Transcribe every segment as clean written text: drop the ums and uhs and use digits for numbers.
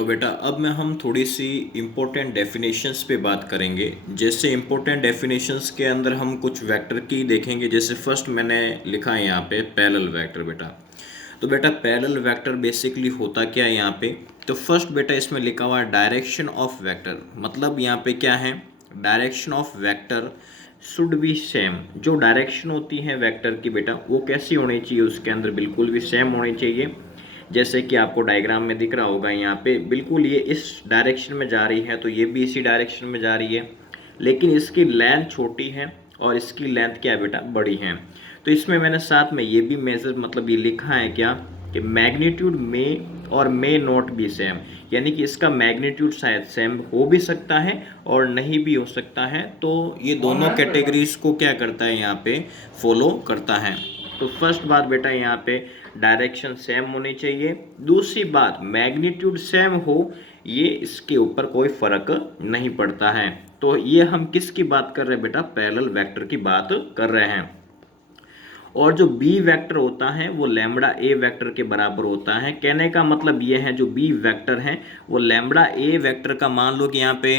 चलो बेटा, अब मैं हम थोड़ी सी इम्पोर्टेंट डेफिनेशंस पे बात करेंगे। जैसे इम्पोर्टेंट डेफिनेशंस के अंदर हम कुछ वेक्टर की देखेंगे। जैसे फर्स्ट मैंने लिखा है यहाँ पे पैरेलल वेक्टर बेटा। तो बेटा पैरेलल वेक्टर बेसिकली होता क्या है यहाँ पे। तो फर्स्ट बेटा इसमें लिखा हुआ है डायरेक्शन ऑफ वेक्टर। मतलब यहाँ पे क्या है, direction of vector should be same. जो डायरेक्शन होती है वेक्टर की बेटा वो कैसी होनी चाहिए, उसके अंदर बिल्कुल भी सेम होनी चाहिए। जैसे कि आपको डायग्राम में दिख रहा होगा यहाँ पे, बिल्कुल ये इस डायरेक्शन में जा रही है तो ये भी इसी डायरेक्शन में जा रही है, लेकिन इसकी लेंथ छोटी है और इसकी लेंथ क्या है बेटा, बड़ी है। तो इसमें मैंने साथ में ये भी मेजर मतलब ये लिखा है क्या कि मैग्नीट्यूड में और मे नॉट बी सेम, यानी कि इसका मैग्नीट्यूड शायद सेम हो भी सकता है और नहीं भी हो सकता है। तो ये दोनों कैटेगरीज को क्या करता है यहाँ पे, फॉलो करता है। तो फर्स्ट बात बेटा यहाँ पे डायरेक्शन सेम होनी चाहिए। दूसरी बात मैग्नीट्यूड सेम हो, ये इसके ऊपर कोई फर्क नहीं पड़ता है। तो ये हम किसकी बात कर रहे हैं बेटा, पैरेलल वेक्टर की बात कर रहे हैं। और जो बी वेक्टर होता है वो लैम्बडा ए वेक्टर के बराबर होता है। कहने का मतलब ये है जो बी वेक्टर है वो लैम्बडा ए वेक्टर का, मान लो कि यहाँ पे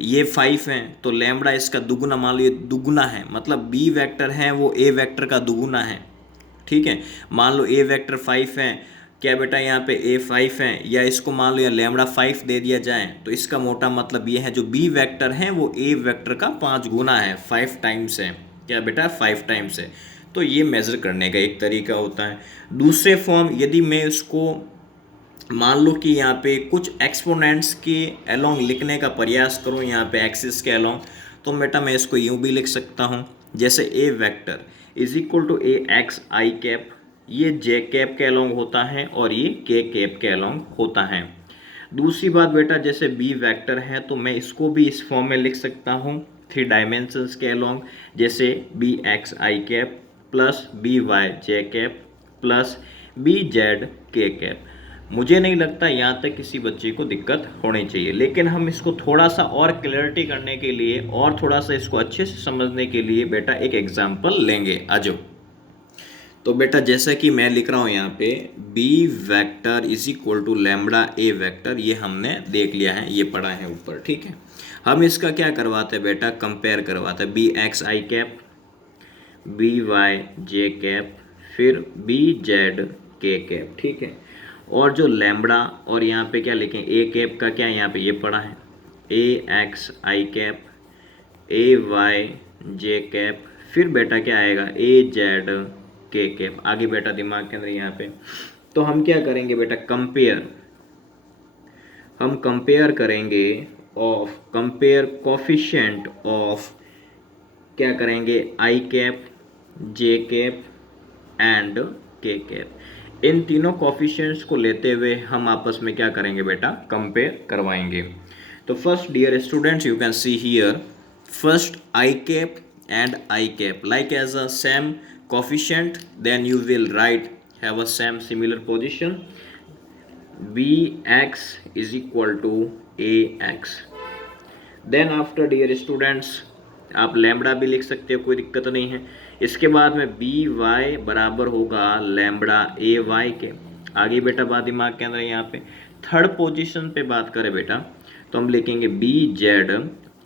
ये 5 है तो लैम्बडा इसका दुगुना, मान लो ये दुगुना है, मतलब बी वेक्टर है वो ए वेक्टर का दुगुना है। ठीक है, मान लो ए वेक्टर 5 है, क्या बेटा यहाँ पे ए 5 है, या इसको मान लो या लैम्बडा 5 दे दिया जाए तो इसका मोटा मतलब ये है जो बी वेक्टर है वो ए वेक्टर का 5 गुना है, 5 टाइम्स है। क्या बेटा, 5 टाइम्स है। तो ये मेज़र करने का एक तरीका होता है। दूसरे फॉर्म यदि मैं इसको मान लो कि यहाँ पे कुछ एक्सपोनेंट्स के अलोंग लिखने का प्रयास करूँ, यहाँ पे एक्सिस के अलोंग, तो बेटा मैं इसको यूँ भी लिख सकता हूँ। जैसे A vector is equal to A x I cap, ये जे कैप के अलोंग होता है और ये के कैप के अलोंग होता है। दूसरी बात बेटा, जैसे बी वेक्टर है तो मैं इसको भी इस फॉर्म में लिख सकता हूँ 3 डायमेंशंस के अलोंग। जैसे बी एक्स आई cap plus B Y J cap plus B Z K cap. मुझे नहीं लगता यहाँ तक किसी बच्चे को दिक्कत होनी चाहिए, लेकिन हम इसको थोड़ा सा और क्लैरिटी करने के लिए और थोड़ा सा इसको अच्छे से समझने के लिए बेटा एक एग्जाम्पल लेंगे। आ जाओ। तो बेटा जैसा कि मैं लिख रहा हूँ यहाँ पे B vector is equal to lambda A vector, ये हमने देख लिया है, ये पढ़ा है ऊपर। ठीक है, हम इसका क्या करवाते हैं बेटा, कंपेयर करवाते हैं। बी एक्स आई cap, B Y J cap, फिर बी जेड के कैप। ठीक है, और जो लैम्बडा और यहाँ पे क्या लिखें, ए कैप का क्या यहाँ पे ये पढ़ा है, ए एक्स आई कैप, ए वाई जे कैप, फिर बेटा क्या आएगा, ए जेड के कैप। आगे बेटा दिमाग के अंदर यहाँ पे तो हम क्या करेंगे बेटा, कंपेयर, हम कंपेयर करेंगे ऑफ, कंपेयर कोफिशिएंट ऑफ, क्या करेंगे, आई कैप, जे कैप एंड के कैप। इन तीनों कोफिशिएंट्स को लेते हुए हम आपस में क्या करेंगे बेटा, कंपेयर करवाएंगे। तो first dear students you can see here, first I cap and I cap like as a same coefficient, then you will write have a same similar position, bx is equal to ax। Then after dear students आप lambda भी लिख सकते हो, कोई दिक्कत नहीं है। इसके बाद में बी वाई बराबर होगा लैम्बडा ए वाई के। आगे बेटा बात दिमाग के अंदर यहाँ पे थर्ड पोजीशन पे बात करें बेटा तो हम लिखेंगे B Z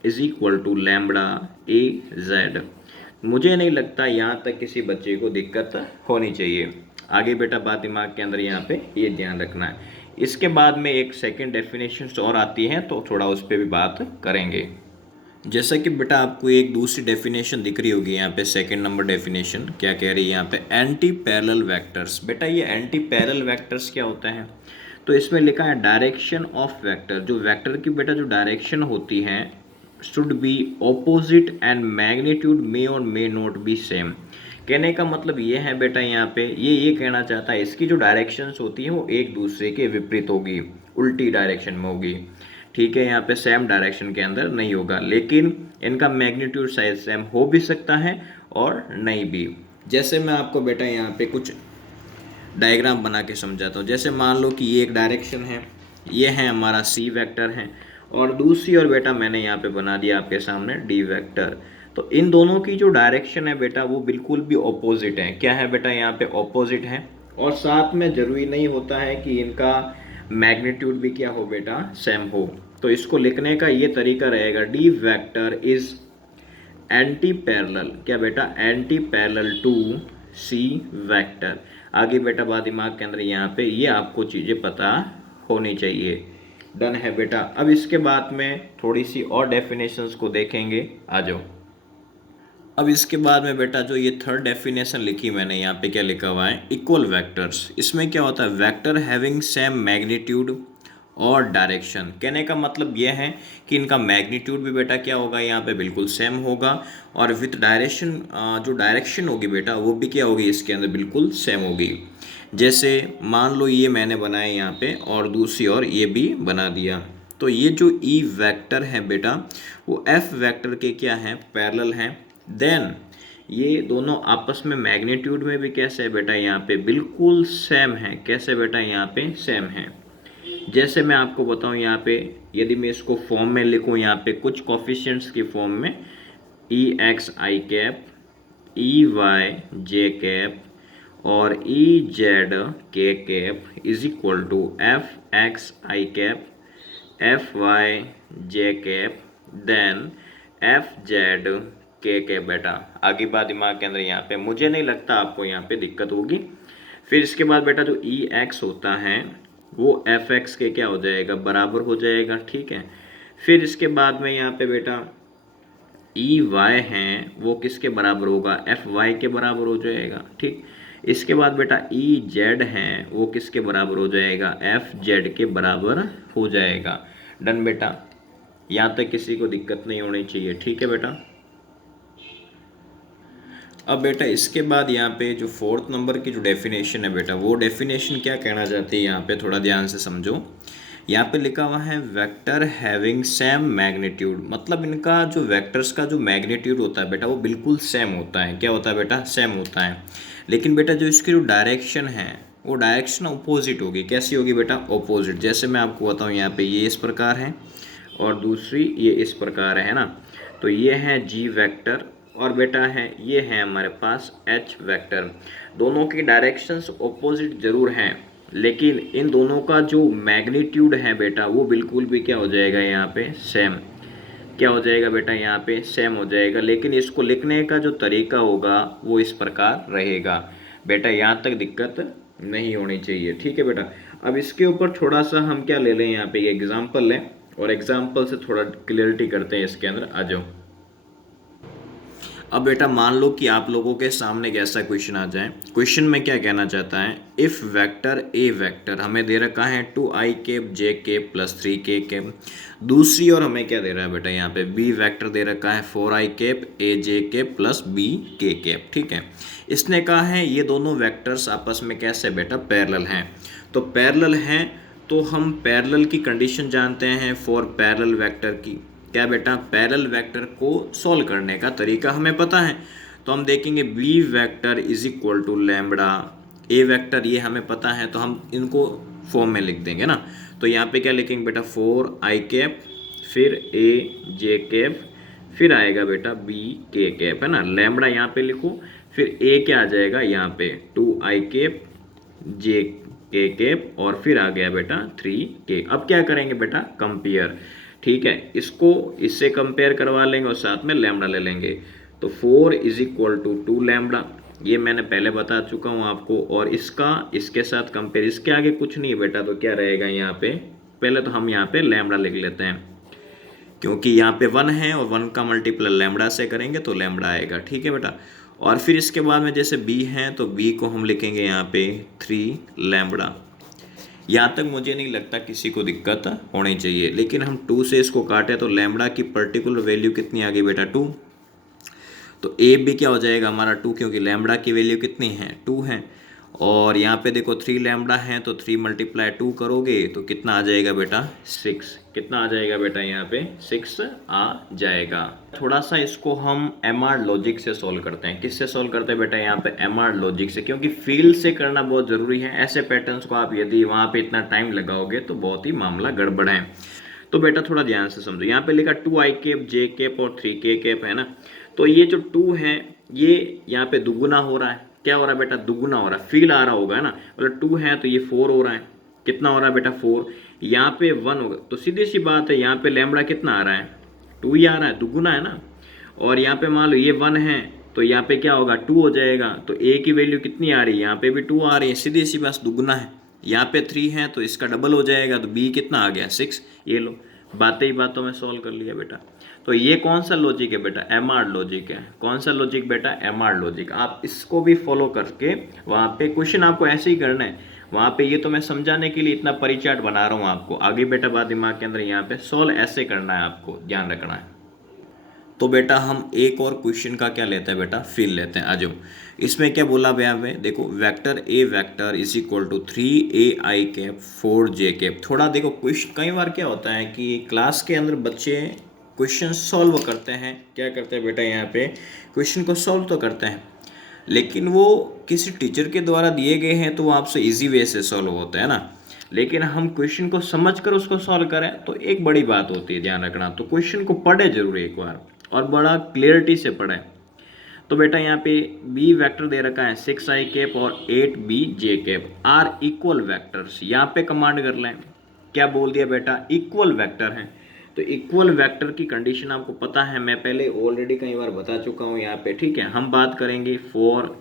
is equal to lambda A Z. मुझे नहीं लगता यहाँ तक किसी बच्चे को दिक्कत होनी चाहिए। आगे बेटा बात दिमाग के अंदर यहाँ पे ये ध्यान रखना है। इसके बाद में एक सेकंड डेफिनेशन और आती है तो थोड़ा उस पर भी बात करेंगे। जैसा कि बेटा आपको एक दूसरी डेफिनेशन दिख रही होगी यहाँ पे, सेकंड नंबर डेफिनेशन क्या कह रही है यहाँ पे, एंटी पैरेलल वेक्टर्स। बेटा ये एंटी पैरेलल वेक्टर्स क्या होता है, तो इसमें लिखा है डायरेक्शन ऑफ वेक्टर, जो वेक्टर की बेटा जो डायरेक्शन होती है should be opposite and magnitude may और मे नॉट बी सेम। कहने का मतलब ये है बेटा यहाँ पे ये कहना चाहता है इसकी जो डायरेक्शंस होती है वो एक दूसरे के विपरीत होगी, उल्टी डायरेक्शन में होगी। ठीक है, यहाँ पे सेम डायरेक्शन के अंदर नहीं होगा, लेकिन इनका मैग्नीट्यूड शायद सेम हो भी सकता है और नहीं भी। जैसे मैं आपको बेटा यहाँ पे कुछ डायग्राम बना के समझाता हूँ। जैसे मान लो कि ये एक डायरेक्शन है, ये है हमारा सी वेक्टर है, और दूसरी और बेटा मैंने यहाँ पे बना दिया आपके सामने डी वेक्टर। तो इन दोनों की जो डायरेक्शन है बेटा वो बिल्कुल भी ऑपोजिट है। क्या है बेटा, यहाँ पे ऑपोजिट है। और साथ में जरूरी नहीं होता है कि इनका मैग्नीट्यूड भी क्या हो बेटा, सेम हो। तो इसको लिखने का ये तरीका रहेगा, D vector is anti parallel, क्या बेटा, anti parallel to C vector. आगे बेटा बात दिमाग के अंदर यहाँ पे ये आपको चीज़ें पता होनी चाहिए। डन है बेटा। अब इसके बाद में थोड़ी सी और डेफिनेशंस को देखेंगे, आ जाओ। अब इसके बाद में बेटा जो ये थर्ड डेफिनेशन लिखी मैंने यहाँ पे क्या लिखा हुआ है, इक्वल वेक्टर्स। इसमें क्या होता है, वेक्टर हैविंग सेम मैग्नीट्यूड और डायरेक्शन। कहने का मतलब यह है कि इनका मैग्नीट्यूड भी बेटा क्या होगा, यहाँ पे बिल्कुल सेम होगा, और विथ डायरेक्शन, जो डायरेक्शन होगी बेटा वो भी क्या होगी, इसके अंदर बिल्कुल सेम होगी। जैसे मान लो ये मैंने बनाया यहाँ पे और दूसरी ओर ये भी बना दिया, तो ये जो ई वेक्टर है बेटा वो एफ वेक्टर के क्या हैं, पैरेलल हैं। देन ये दोनों आपस में मैग्नीट्यूड में भी कैसे है बेटा, यहाँ पे बिल्कुल सेम है। कैसे बेटा, यहाँ पे सेम है। जैसे मैं आपको बताऊँ यहाँ पे, यदि मैं इसको फॉर्म में लिखूँ यहाँ पे कुछ कोफिशिएंट्स की फॉर्म में, ई एक्स आई cap, E Y J cap और E Z K cap is equal to F X I cap, F Y J cap, then F Z K cap. बेटा आगे बात दिमाग के अंदर यहाँ पे मुझे नहीं लगता आपको यहाँ पे दिक्कत होगी। फिर इसके बाद बेटा जो ई एक्स होता है वो एफ एक्स के क्या हो जाएगा, बराबर हो जाएगा, ठीक है। फिर इसके बाद में यहाँ पे बेटा ई वाई हैं वो किसके बराबर होगा, एफ वाई के बराबर हो जाएगा, ठीक। इसके बाद बेटा ई जेड हैं वो किसके बराबर हो जाएगा, एफ जेड के बराबर हो जाएगा। डन बेटा, यहाँ तक किसी को दिक्कत नहीं होनी चाहिए, ठीक है बेटा। अब बेटा इसके बाद यहाँ पे जो फोर्थ नंबर की जो डेफिनेशन है बेटा, वो डेफिनेशन क्या कहना चाहती है यहाँ पे, थोड़ा ध्यान से समझो। यहाँ पे लिखा हुआ है वेक्टर हैविंग सेम मैग्नीट्यूड, मतलब इनका जो वेक्टर्स का जो मैग्नीट्यूड होता है बेटा वो बिल्कुल सेम होता है। क्या होता है बेटा, सेम होता है। लेकिन बेटा जो इसकी जो डायरेक्शन है वो डायरेक्शन अपोजिट होगी। कैसी होगी बेटा, अपोजिट। जैसे मैं आपको बताऊँ यहाँ पे ये इस प्रकार है और दूसरी ये इस प्रकार है ना, तो ये है जी वेक्टर और बेटा है ये है हमारे पास एच वेक्टर। दोनों की डायरेक्शंस ऑपोजिट जरूर हैं, लेकिन इन दोनों का जो मैग्नीट्यूड है बेटा वो बिल्कुल भी क्या हो जाएगा, यहाँ पे सेम। क्या हो जाएगा बेटा, यहाँ पे सेम हो जाएगा। लेकिन इसको लिखने का जो तरीका होगा वो इस प्रकार रहेगा। बेटा यहाँ तक दिक्कत नहीं होनी चाहिए, ठीक है बेटा। अब इसके ऊपर थोड़ा सा हम क्या ले लें, यहाँ पे ये एग्जाम्पल लें और एग्जाम्पल से थोड़ा क्लियरिटी करते हैं इसके अंदर, आ जाओ। अब बेटा मान लो कि आप लोगों के सामने एक ऐसा क्वेश्चन आ जाए। क्वेश्चन में क्या कहना चाहता है, इफ वेक्टर ए वेक्टर हमें दे रखा है 2i कैप जे कैप प्लस 3k कैप। दूसरी ओर हमें क्या दे रहा है बेटा, यहाँ पे बी वेक्टर दे रखा है 4i cap A J cap plus B K cap, ठीक है। इसने कहा है ये दोनों वेक्टर्स आपस में कैसे बेटा, पैरेलल हैं। तो पैरेलल हैं तो हम पैरेलल की कंडीशन जानते हैं फॉर पैरेलल वेक्टर की। क्या बेटा, पैरेलल वेक्टर को सॉल्व करने का तरीका हमें पता है। तो हम देखेंगे B vector is equal to lambda, A vector ये हमें पता है तो हम इनको फॉर्म में लिख देंगे ना। तो यहाँ पे क्या लिखेंगे बेटा, 4i कैप, फिर ए जे कैप, फिर आएगा बेटा बी के कैप, है ना। लैम्बडा यहाँ पे लिखो, फिर ए क्या आ जाएगा यहाँ पे 2i कैप जे के कैप और फिर आ गया बेटा 3k। अब क्या करेंगे बेटा, कंपेयर, ठीक है। इसको इससे कंपेयर करवा लेंगे और साथ में लैम्बडा ले लेंगे। तो 4 इज इक्वल टू 2 लैम्बडा, ये मैंने पहले बता चुका हूँ आपको। और इसका इसके साथ कंपेयर, इसके आगे कुछ नहीं है बेटा, तो क्या रहेगा यहाँ पे, पहले तो हम यहाँ पे लैम्बडा लिख लेते हैं क्योंकि यहाँ पे 1 है और 1 का मल्टीप्लाई लैम्बडा से करेंगे तो लैम्बडा आएगा, ठीक है बेटा। और फिर इसके बाद में जैसे b है तो b को हम लिखेंगे यहाँ पे 3 लैम्बडा। यहाँ तक मुझे नहीं लगता किसी को दिक्कत होनी चाहिए। लेकिन हम 2 से इसको काटे तो लैम्बडा की पर्टिकुलर वैल्यू कितनी आ गई बेटा, 2। तो ए भी क्या हो जाएगा हमारा 2, क्योंकि लैम्बडा की वैल्यू कितनी है, 2 है। और यहाँ पे देखो 3 लैम्बडा है तो 3 मल्टीप्लाई 2 करोगे तो कितना आ जाएगा बेटा, 6। कितना आ जाएगा बेटा, यहाँ पे 6 आ जाएगा। थोड़ा सा इसको हम एमआर लॉजिक से सॉल्व करते हैं। किससे सॉल्व करते हैं बेटा, यहाँ पे एमआर लॉजिक से, क्योंकि फील्ड से करना बहुत ज़रूरी है। ऐसे पैटर्न्स को आप यदि वहाँ पे इतना टाइम लगाओगे तो बहुत ही मामला गड़बड़ है। तो बेटा थोड़ा ध्यान से समझो, यहाँ पे लिखा 2i कैप जे कैप और 3k कैप, है ना। तो ये जो 2 है ये यहाँ पे दुगुना हो रहा है। क्या हो रहा है बेटा, दुगुना हो रहा है। फील आ रहा होगा, है ना। मतलब 2 है तो ये 4 हो रहा है। कितना हो रहा है बेटा 4, यहाँ पे 1 होगा, तो सीधी सी बात है यहाँ पे लैम्बडा कितना आ रहा है 2 ही आ रहा है, दुगुना है ना। और यहाँ पे मान लो ये 1 है तो यहाँ पे क्या होगा 2 हो जाएगा, तो a की वैल्यू कितनी आ रही है यहाँ पे भी 2 आ रही है, सीधी सी बात दुगुना है। यहाँ पे 3 है तो इसका डबल हो जाएगा, तो b कितना आ गया 6। ये लो, बातें ही बातों में सॉल्व कर लिया बेटा। तो ये कौन सा लॉजिक है बेटा, एम आर लॉजिक है। कौन सा लॉजिक बेटा, एम आर लॉजिक। आप इसको भी फॉलो करके वहाँ पे क्वेश्चन आपको ऐसे ही करना है वहाँ पे। ये तो मैं समझाने के लिए इतना परिचाट बना रहा हूँ आपको, आगे बेटा बात दिमाग के अंदर यहाँ पे सॉल्व ऐसे करना है, आपको ध्यान रखना है। तो बेटा हम एक और क्वेश्चन का क्या लेते हैं बेटा, फील लेते हैं। आ जाओ, इसमें क्या बोला भैया हमें, देखो vector A vector is equal to 3ai cap 4j cap. थोड़ा देखो क्वेश्चन, कई बार क्या होता है कि क्लास के अंदर बच्चे क्वेश्चन सॉल्व करते हैं, क्या करते हैं बेटा यहाँ पे क्वेश्चन को सॉल्व तो करते हैं, लेकिन वो किसी टीचर के द्वारा दिए गए हैं तो वो आपसे इजी वे से सॉल्व होता है ना। लेकिन हम क्वेश्चन को समझकर उसको सॉल्व करें तो एक बड़ी बात होती है, ध्यान रखना। तो क्वेश्चन को पढ़े जरूर एक बार और बड़ा क्लियरिटी से पढ़ें। तो बेटा यहाँ पे बी वेक्टर दे रखा है 6i कैप और 8bj cap are equal vectors. यहाँ पे कमांड कर लें, क्या बोल दिया बेटा, इक्वल वेक्टर हैं। तो इक्वल वेक्टर की कंडीशन आपको पता है, मैं पहले ऑलरेडी कई बार बता चुका हूँ यहाँ पे, ठीक है। हम बात करेंगे फॉर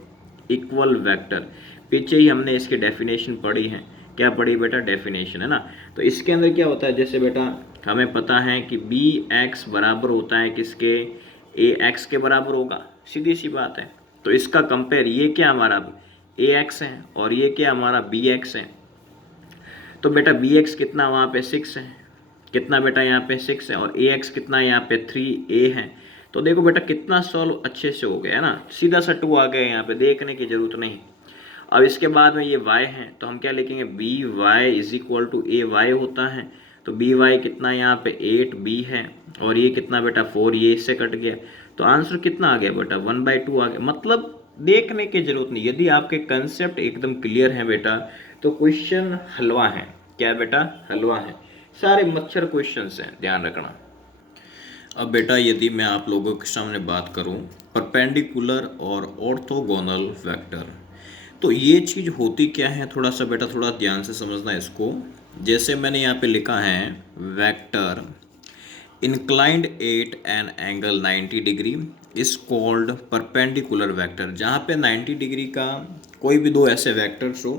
इक्वल वेक्टर, पीछे ही हमने इसकी डेफिनेशन पढ़ी है। क्या पढ़ी बेटा, डेफिनेशन है ना। तो इसके अंदर क्या होता है, जैसे बेटा हमें पता है कि बी एक्स बराबर होता है किसके, ए एक्स के बराबर होगा, सीधी सी बात है। तो इसका कंपेयर, ये क्या हमारा ए एक्स है और ये क्या हमारा बी एक्स है। तो बेटा बी एक्स कितना वहाँ पे 6 है, कितना बेटा यहाँ पे 6 है, और ए एक्स कितना यहाँ पे 3a है। तो देखो बेटा कितना सॉल्व अच्छे से हो गया है ना, सीधा सा 2 आ गया, यहाँ पे देखने की जरूरत नहीं। अब इसके बाद में ये y है तो हम क्या लिखेंगे, B Y is equal to A Y होता है। तो बी वाई कितना यहाँ पे 8b है, और ये कितना बेटा 4, ये इससे कट गया। तो आंसर कितना आ गया बेटा 1/2 आ गया। मतलब देखने की जरूरत नहीं, यदि आपके कंसेप्ट एकदम क्लियर है बेटा तो क्वेश्चन हलवा है। क्या बेटा, हलवा है, सारे मच्छर क्वेश्चंस हैं, ध्यान रखना। अब बेटा यदि मैं आप लोगों के सामने बात करूं परपेंडिकुलर और ऑर्थोगोनल वेक्टर, तो ये चीज़ होती क्या है, थोड़ा सा बेटा थोड़ा ध्यान से समझना इसको। जैसे मैंने यहाँ पे लिखा है vector inclined at an angle 90 degree is called perpendicular vector. जहाँ पे 90 डिग्री का कोई भी दो ऐसे वेक्टर्स हो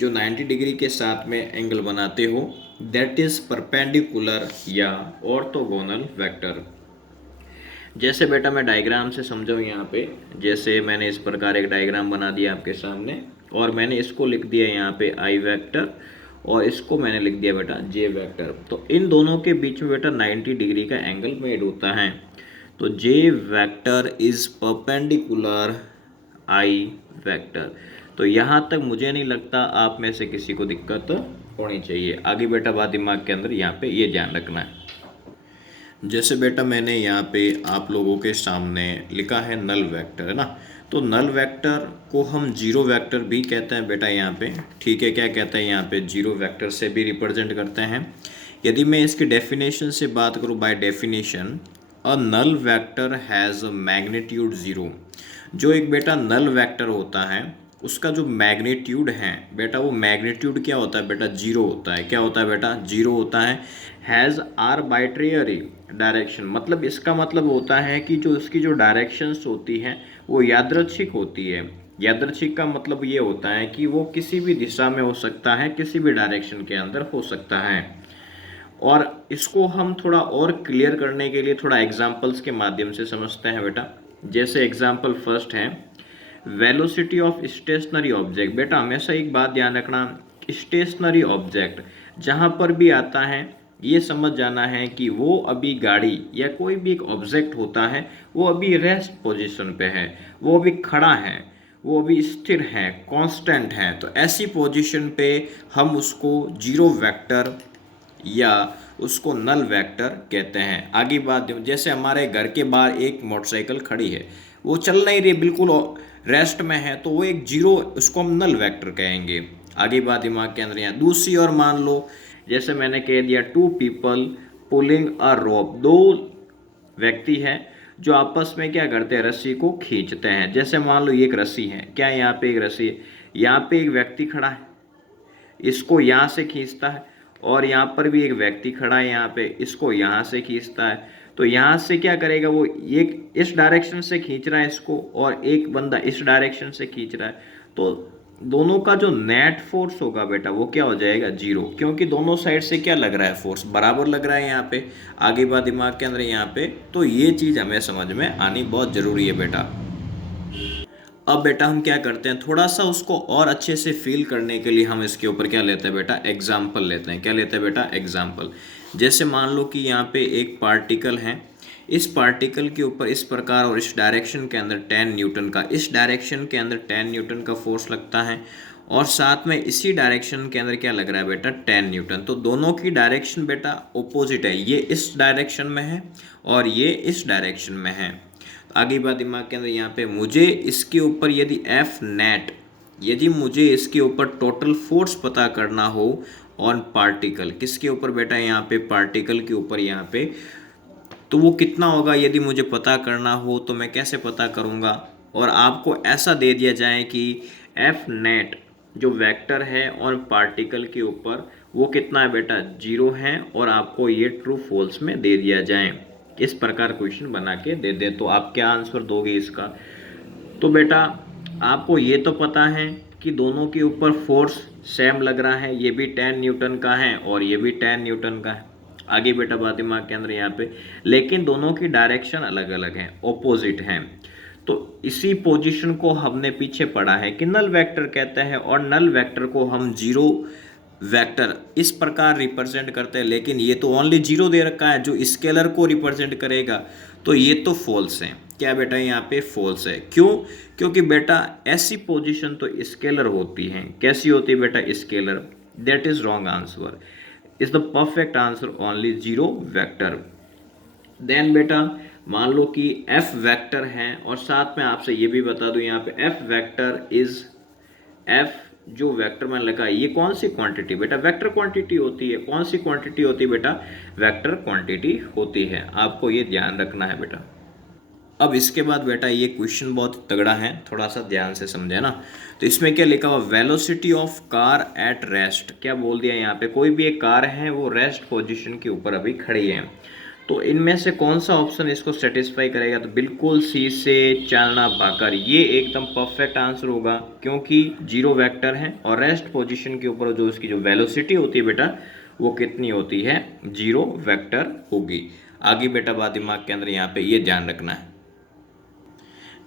जो 90 डिग्री के साथ में एंगल बनाते हो, दैट इज परपेंडिकुलर या ऑर्थोगोनल वेक्टर। जैसे बेटा मैं डायग्राम से समझाऊँ यहाँ पे, जैसे मैंने इस प्रकार एक डायग्राम बना दिया आपके सामने, और मैंने इसको लिख दिया यहाँ पे आई वेक्टर, और इसको मैंने लिख दिया बेटा जे वेक्टर। तो इन दोनों के बीच में बेटा 90 डिग्री का एंगल मेड होता है। तो j vector is perpendicular i vector. तो यहाँ तक मुझे नहीं लगता आप में से किसी को दिक्कत होनी चाहिए। आगे बेटा बात दिमाग के अंदर यहाँ पे ये ध्यान रखना है। जैसे बेटा मैंने यहाँ पे आप लोगों के सामने लिखा है नल वेक्टर, है ना। तो नल वेक्टर को हम जीरो वेक्टर भी कहते हैं बेटा यहाँ पे, ठीक है। क्या कहते हैं यहाँ पे, जीरो वेक्टर से भी रिप्रेजेंट करते हैं। यदि मैं इसकी डेफिनेशन से बात करूँ, by definition a null vector has magnitude 0। जो एक बेटा नल वेक्टर होता है उसका जो मैग्नीट्यूड है बेटा, वो मैग्नीट्यूड क्या होता है बेटा, 0 होता है। क्या होता है बेटा, 0 होता है। हैज़ आर्बिट्रेरी डायरेक्शन, मतलब इसका मतलब होता है कि जो इसकी जो डायरेक्शंस होती हैं वो यादृच्छिक होती है। यादृच्छिक का मतलब ये होता है कि वो किसी भी दिशा में हो सकता है, किसी भी डायरेक्शन के अंदर हो सकता है। और इसको हम थोड़ा और क्लियर करने के लिए थोड़ा एग्जाम्पल्स के माध्यम से समझते हैं बेटा। जैसे एग्जाम्पल फर्स्ट है वेलोसिटी ऑफ स्टेशनरी ऑब्जेक्ट। बेटा हमेशा एक बात ध्यान रखना, स्टेशनरी ऑब्जेक्ट जहाँ पर भी आता है ये समझ जाना है कि वो अभी गाड़ी या कोई भी एक ऑब्जेक्ट होता है वो अभी रेस्ट पोजीशन पे है, वो अभी खड़ा है, वो अभी स्थिर है, कांस्टेंट है। तो ऐसी पोजीशन पे हम उसको जीरो वेक्टर या उसको नल वेक्टर कहते हैं। आगे बात, जैसे हमारे घर के बाहर एक मोटरसाइकिल खड़ी है, वो चल नहीं रही, बिल्कुल रेस्ट में है, तो वो एक जीरो, उसको हम नल वेक्टर कहेंगे। आगे बात दिमाग के अंदर यहाँ दूसरी और मान लो, जैसे मैंने कह दिया 2 पीपल पुलिंग अ रोप, 2 व्यक्ति हैं जो आपस में क्या करते हैं, रस्सी को खींचते हैं। जैसे मान लो ये एक रस्सी है, क्या यहाँ पे एक रस्सी है, यहाँ पे एक व्यक्ति खड़ा है, इसको यहाँ से खींचता है, और यहाँ पर भी एक व्यक्ति खड़ा है यहाँ पे, इसको यहाँ से खींचता है। तो यहाँ से क्या करेगा, वो एक इस डायरेक्शन से खींच रहा है इसको, और एक बंदा इस डायरेक्शन से खींच रहा है। तो दोनों का जो नेट फोर्स होगा बेटा वो क्या हो जाएगा, जीरो, क्योंकि दोनों साइड से क्या लग रहा है, फोर्स बराबर लग रहा है यहाँ पे। आगे बात दिमाग के अंदर यहाँ पे। तो ये चीज़ हमें समझ में आनी बहुत ज़रूरी है बेटा। अब बेटा हम क्या करते हैं, थोड़ा सा उसको और अच्छे से फील करने के लिए हम इसके ऊपर क्या लेते हैं बेटा, एग्जाम्पल लेते हैं। क्या लेते हैं बेटा, एग्जाम्पल। जैसे मान लो कि यहाँ पे एक पार्टिकल है, इस पार्टिकल के ऊपर इस प्रकार और इस डायरेक्शन के अंदर 10 न्यूटन का, इस डायरेक्शन के अंदर 10 न्यूटन का फोर्स लगता है, और साथ में इसी डायरेक्शन के अंदर क्या लग रहा है बेटा, 10 न्यूटन। तो दोनों की डायरेक्शन बेटा ओपोजिट है, ये इस डायरेक्शन में है और ये इस डायरेक्शन में है। आगे बात दिमाग के अंदर यहाँ पे, मुझे इसके ऊपर यदि एफ नेट, यदि मुझे इसके ऊपर टोटल फोर्स पता करना हो ऑन पार्टिकल, किसके ऊपर बेटा, यहाँ पे पार्टिकल के ऊपर यहाँ पे, तो वो कितना होगा यदि मुझे पता करना हो, तो मैं कैसे पता करूँगा। और आपको ऐसा दे दिया जाए कि एफ नेट जो वेक्टर है और पार्टिकल के ऊपर वो कितना है बेटा, जीरो है, और आपको ये ट्रू फॉल्स में दे दिया जाए, इस प्रकार क्वेश्चन बना के दे दे, तो आप क्या आंसर दोगे इसका। तो बेटा आपको ये तो पता है कि दोनों के ऊपर फोर्स सेम लग रहा है, ये भी 10 न्यूटन का है और ये भी 10 न्यूटन का है। आगे बेटा बात दिमाग के अंदर यहाँ पे, लेकिन दोनों की डायरेक्शन अलग अलग है, ऑपोजिट हैं। तो इसी पोजीशन को हमने पीछे पढ़ा है कि नल वेक्टर कहते हैं, और नल वेक्टर को हम जीरो वेक्टर इस प्रकार रिप्रेजेंट करते हैं, लेकिन ये तो ओनली जीरो दे रखा है जो स्केलर को रिप्रेजेंट करेगा, तो ये तो फॉल्स है। क्या बेटा यहाँ पे फॉल्स है, क्यों, क्योंकि बेटा ऐसी पोजीशन तो स्केलर होती है, कैसी होती है बेटा, scalar. That is wrong answer, is the perfect answer only zero vector. Then बेटा मान लो कि एफ वेक्टर है, और साथ में आपसे ये भी बता दूं यहाँ पे एफ वेक्टर इज, एफ जो वेक्टर मैंने लिखा है ये कौन सी क्वांटिटी बेटा, वेक्टर क्वांटिटी होती है। कौन सी क्वांटिटी होती है बेटा, वेक्टर क्वांटिटी होती है, आपको ये ध्यान रखना है बेटा। अब इसके बाद बेटा ये क्वेश्चन बहुत तगड़ा है, थोड़ा सा ध्यान से समझे ना। तो इसमें क्या लिखा हुआ, velocity of car at rest, क्या बोल दिया यहाँ पे, कोई भी एक कार है वो रेस्ट पोजीशन के ऊपर अभी खड़ी है, तो इनमें से कौन सा ऑप्शन इसको सेटिस्फाई करेगा, तो बिल्कुल सी से चालना पाकर, ये एकदम परफेक्ट आंसर होगा, क्योंकि जीरो वेक्टर है और रेस्ट पोजीशन के ऊपर जो उसकी जो वेलोसिटी होती है बेटा वो कितनी होती है, जीरो वेक्टर होगी। आगे बेटा बात दिमाग के अंदर यहाँ पे ये ध्यान रखना है।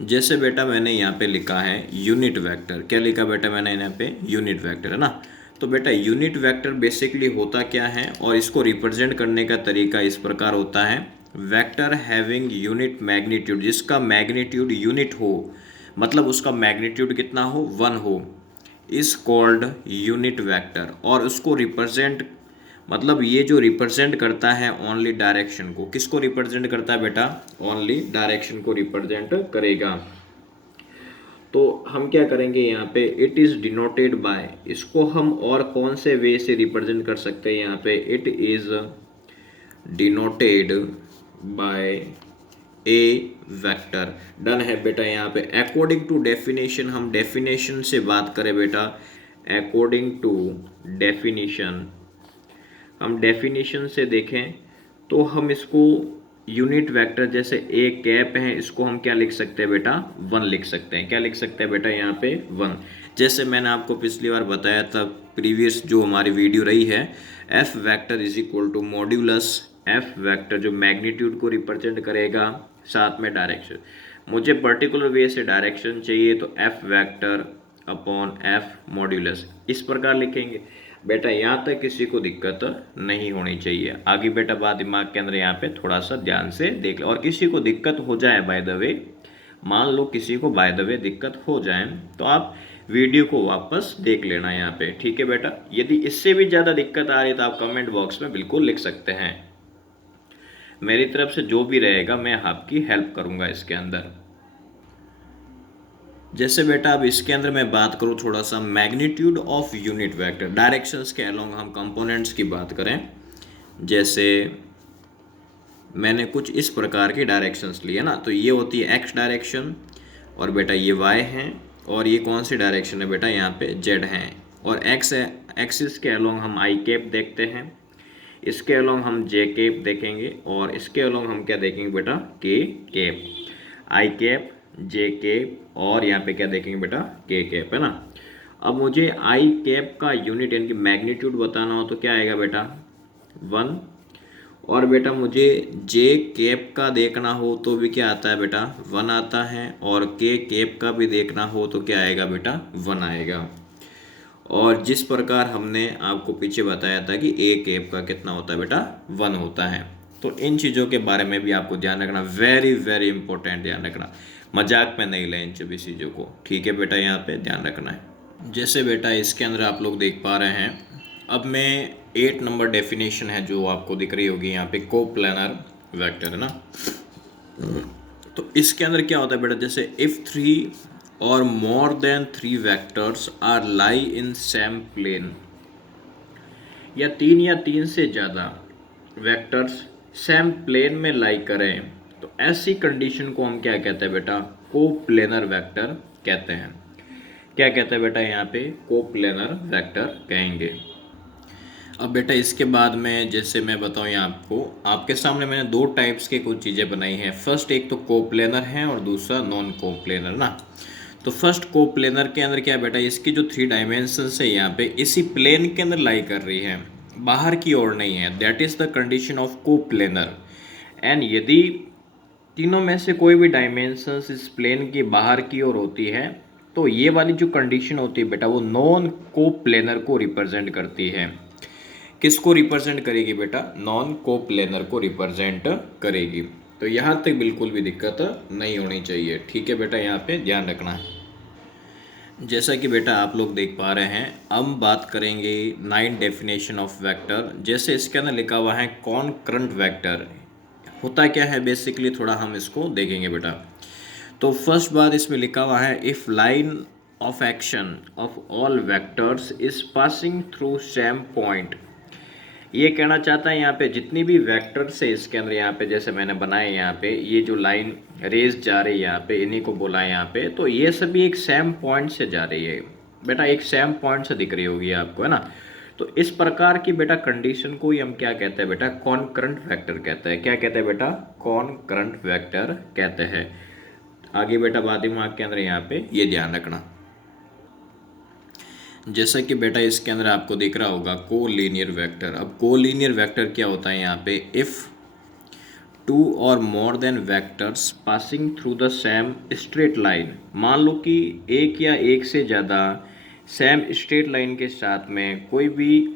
जैसे बेटा मैंने यहाँ पे लिखा है यूनिट वेक्टर, क्या लिखा बेटा मैंने यहाँ पे, यूनिट वेक्टर है ना। तो बेटा यूनिट वेक्टर बेसिकली होता क्या है, और इसको रिप्रेजेंट करने का तरीका इस प्रकार होता है, वेक्टर हैविंग यूनिट मैग्नीट्यूड, जिसका मैग्नीट्यूड यूनिट हो, मतलब उसका मैग्नीट्यूड कितना हो, 1 हो, इज कॉल्ड यूनिट वेक्टर। और उसको रिप्रेजेंट, मतलब ये जो रिप्रेजेंट करता है ओनली डायरेक्शन को, किसको रिप्रेजेंट करता है बेटा, ओनली डायरेक्शन को रिप्रेजेंट करेगा। तो हम क्या करेंगे यहाँ पे, इट इज डिनोटेड बाय, इसको हम और कौन से वे से रिप्रेजेंट कर सकते हैं यहाँ पे, it is denoted by A vector. Done है बेटा यहाँ पे। अकॉर्डिंग टू डेफिनेशन, हम डेफिनेशन से बात करें बेटा, अकॉर्डिंग टू डेफिनेशन, हम डेफिनेशन से देखें तो हम इसको यूनिट वेक्टर, जैसे ए कैप है, इसको हम क्या लिख सकते हैं बेटा, 1 लिख सकते हैं। क्या लिख सकते हैं बेटा यहाँ पे, 1। जैसे मैंने आपको पिछली बार बताया था, प्रीवियस जो हमारी वीडियो रही है, F vector is equal to modulus F vector, जो मैग्नीट्यूड को रिप्रेजेंट करेगा, साथ में डायरेक्शन। मुझे पर्टिकुलर वे से डायरेक्शन चाहिए, तो F vector upon F modulus, इस प्रकार लिखेंगे बेटा। यहाँ तक किसी को दिक्कत नहीं होनी चाहिए। आगे बेटा बात दिमाग के अंदर यहाँ पे थोड़ा सा ध्यान से देख लो, और किसी को दिक्कत हो जाए बाय द वे, मान लो किसी को बाय द वे दिक्कत हो जाए, तो आप वीडियो को वापस देख लेना यहाँ पे, ठीक है बेटा। यदि इससे भी ज़्यादा दिक्कत आ रही है तो आप कमेंट बॉक्स में बिल्कुल लिख सकते हैं, मेरी तरफ से जो भी रहेगा मैं आपकी हेल्प करूँगा इसके अंदर। जैसे बेटा अब इसके अंदर मैं बात करूँ थोड़ा सा magnitude of unit vector, directions के अलोंग हम कंपोनेंट्स की बात करें, जैसे मैंने कुछ इस प्रकार की डायरेक्शंस ली है ना, तो ये होती है एक्स डायरेक्शन, और बेटा ये वाई है, और ये कौन सी डायरेक्शन है बेटा, यहाँ पे जेड है, और एक्स एक्सिस के अलोंग हम आई कैप देखते हैं, इसके अलोंग हम जे कैप देखेंगे और इसके अलोंग हम क्या देखेंगे बेटा, के कैप। आई कैप, जे कैप और यहाँ पे क्या देखेंगे बेटा, के कैप, है ना। अब मुझे आई कैप का यूनिट यानी कि मैग्नीट्यूड बताना हो तो क्या आएगा बेटा, 1। और बेटा मुझे जे कैप का देखना हो तो भी क्या आता है बेटा, 1 आता है। और के कैप का भी देखना हो तो क्या आएगा बेटा, 1 आएगा। और जिस प्रकार हमने आपको पीछे बताया था कि ए कैप का कितना होता है बेटा, 1 होता है। तो इन चीज़ों के बारे में भी आपको ध्यान रखना, वेरी वेरी इंपॉर्टेंट ध्यान रखना, मजाक में नहीं लें इन सभी चीज़ों को, ठीक है बेटा, यहाँ पे ध्यान रखना है। जैसे बेटा इसके अंदर आप लोग देख पा रहे हैं, अब मैं 8 नंबर डेफिनेशन है जो आपको दिख रही होगी यहाँ पे, कोप्लेनर वेक्टर, है ना। तो इसके अंदर क्या होता है बेटा, जैसे इफ 3 और more than 3 vectors are lie in same plane, या 3 से ज़्यादा वेक्टर्स सेम प्लेन में लाई करें तो ऐसी कंडीशन को हम क्या कहते हैं बेटा, कोप्लेनर वेक्टर कहते हैं। क्या कहते हैं बेटा, यहाँ पे कोप्लेनर वेक्टर कहेंगे। अब बेटा इसके बाद में जैसे मैं बताऊँ यहाँ आपको, आपके सामने मैंने 2 टाइप्स के कुछ चीज़ें बनाई हैं। फर्स्ट एक तो कोप्लेनर है और दूसरा नॉन कोप्लेनर ना। तो फर्स्ट कोप्लेनर के अंदर क्या है बेटा, इसकी जो 3 डायमेंशंस है यहाँ पे इसी प्लेन के अंदर लाई कर रही है, बाहर की ओर नहीं है। That is the condition of coplanar. And यदि तीनों में से कोई भी डायमेंशंस इस प्लेन की बाहर की ओर होती है तो ये वाली जो कंडीशन होती है बेटा वो नॉन कोप्लेनर को रिप्रेजेंट करती है। किसको रिप्रेजेंट करेगी बेटा, नॉन कोप्लेनर को रिप्रेजेंट करेगी। तो यहाँ तक बिल्कुल भी दिक्कत नहीं होनी चाहिए, ठीक है बेटा, यहाँ पे ध्यान रखना है। जैसा कि बेटा आप लोग देख पा रहे हैं, अब बात करेंगे 9 डेफिनेशन ऑफ वेक्टर। जैसे इसके अंदर लिखा हुआ है कॉनकरेंट वेक्टर, होता क्या है बेसिकली, थोड़ा हम इसको देखेंगे बेटा। तो फर्स्ट बात इसमें लिखा हुआ है, if line of action of all vectors is passing through same point. ये कहना चाहता है यहाँ पे जितनी भी वेक्टर्स है इसके अंदर, यहाँ पे जैसे मैंने बनाए यहाँ पे ये जो लाइन रेज जा रही है यहाँ पे, इन्हीं को बोला है यहाँ पे, तो ये सभी एक सेम पॉइंट से जा रही है बेटा, एक सेम पॉइंट से दिख रही होगी आपको, है ना। तो इस प्रकार की बेटा कंडीशन को ही हम क्या कहते हैं बेटा, कॉनकरेंट वेक्टर कहते हैं। क्या कहते हैं बेटा, कॉनकरेंट वेक्टर कहते हैं। आगे बेटा बाद दिमाग के अंदर यहाँ पे ये ध्यान रखना। जैसा कि बेटा इसके अंदर आपको दिख रहा होगा कोलीनियर वेक्टर। अब कोलीनियर वेक्टर क्या होता है, यहाँ पे इफ़ 2 और more then vectors passing through the same straight line, मान लो कि एक या एक से ज़्यादा सेम स्ट्रेट लाइन के साथ में कोई भी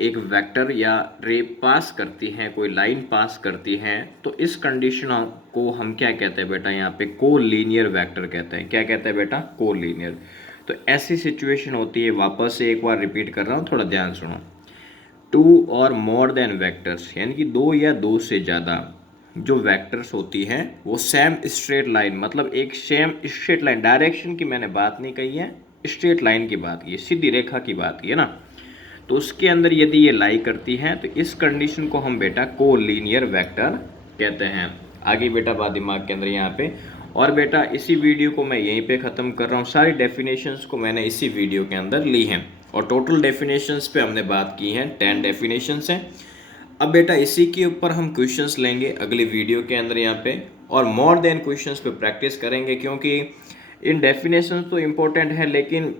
एक वेक्टर या रे पास करती हैं, कोई लाइन पास करती हैं, तो इस कंडीशन को हम क्या कहते हैं बेटा, यहाँ पे कोलीनियर वेक्टर कहते हैं। क्या कहते हैं बेटा, कोलीनियर। तो ऐसी सिचुएशन होती है, वापस से एक बार रिपीट कर रहा हूँ, थोड़ा ध्यान सुनो। 2 और मोर देन वेक्टर्स यानी कि 2 या 2 से ज़्यादा जो वेक्टर्स होती हैं वो सेम स्ट्रेट लाइन, मतलब एक सेम स्ट्रेट लाइन, डायरेक्शन की मैंने बात नहीं कही है, स्ट्रेट लाइन की बात की है, सीधी रेखा की बात की है ना। तो उसके अंदर यदि ये लाई करती हैं तो इस कंडीशन को हम बेटा कोलीनियर वेक्टर कहते हैं। आगे बेटा बात दिमाग के अंदर यहाँ पे। और बेटा इसी वीडियो को मैं यहीं पे ख़त्म कर रहा हूँ। सारी डेफिनेशंस को मैंने इसी वीडियो के अंदर ली हैं और टोटल डेफिनेशंस पे हमने बात की है, 10 डेफिनेशंस हैं। अब बेटा इसी के ऊपर हम क्वेश्चंस लेंगे अगली वीडियो के अंदर यहाँ पे, और मोर देन क्वेश्चंस पे प्रैक्टिस करेंगे, क्योंकि इन डेफिनेशंस तो इम्पोर्टेंट है लेकिन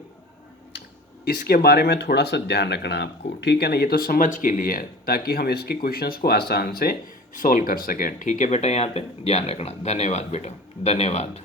इसके बारे में थोड़ा सा ध्यान रखना आपको, ठीक है ना। ये तो समझ के लिए है ताकि हम इसके क्वेश्चंस को आसान से सॉल्व कर सकें, ठीक है बेटा, यहाँ पे ध्यान रखना। धन्यवाद बेटा, धन्यवाद।